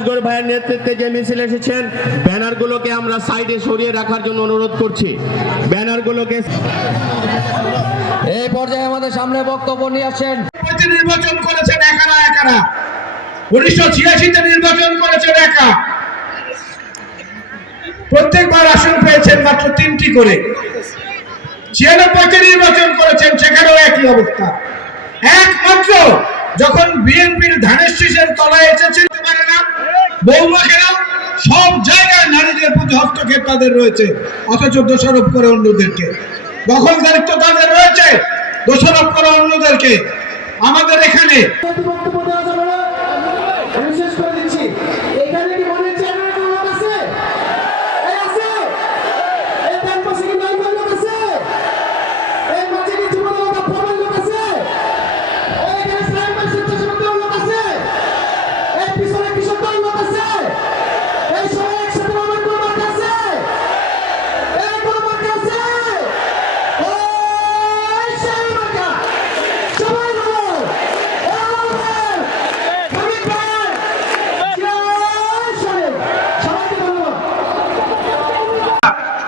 আসগর ভাইয়ের নেতৃত্বে যে মিছিল এসেছেন, ব্যানারগুলোকে আমরা সাইডে সরিয়ে রাখার জন্য অনুরোধ করছি। ব্যানারগুলোকে এই পর্যায়ে আমাদের সামনে বক্তব্য নিয়ে আসেন। নির্বাচন করেছেন একারা 1986-তে নির্বাচন করেছেন একা, প্রত্যেকবার আসন পেয়েছেন মাত্র 3টি করে। 96-তে নির্বাচন করেছেন, সেখানেও একই অবস্থা। একমাত্র যখন বিএনপির ধানের শীষের তলায় এসেছে পারে না, বৌমাকেরা সব জায়গায় নারীদের প্রতি হস্তক্ষেপ তাদের রয়েছে, অথচ দোষারোপ করে অন্যদেরকে। দখলদারিত্ব তাদের রয়েছে, দোষারোপ করে অন্যদেরকে। আমাদের এখানে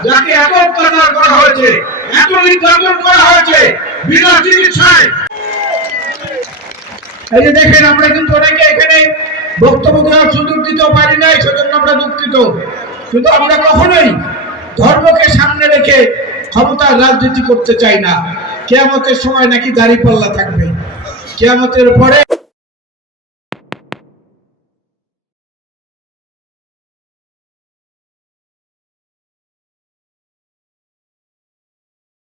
যাকে এত অত্যাচার করা হয়েছে, এত নির্যাতন করা হয়েছে বিনা চিকিৎসায়। এই যে দেখেন, আমরা কিন্তু অনেকে এখানে বক্তব্য দেওয়ার সুযোগ দিতেও পারি নাই, সেজন্য আমরা দুঃখিত। কিন্তু আমরা কখনোই ধর্মকে সামনে রেখে ক্ষমতার রাজনীতি করতে চাই না। কিয়ামতের সময় নাকি দাঁড়িপাল্লা থাকবে, কিয়ামতের পরে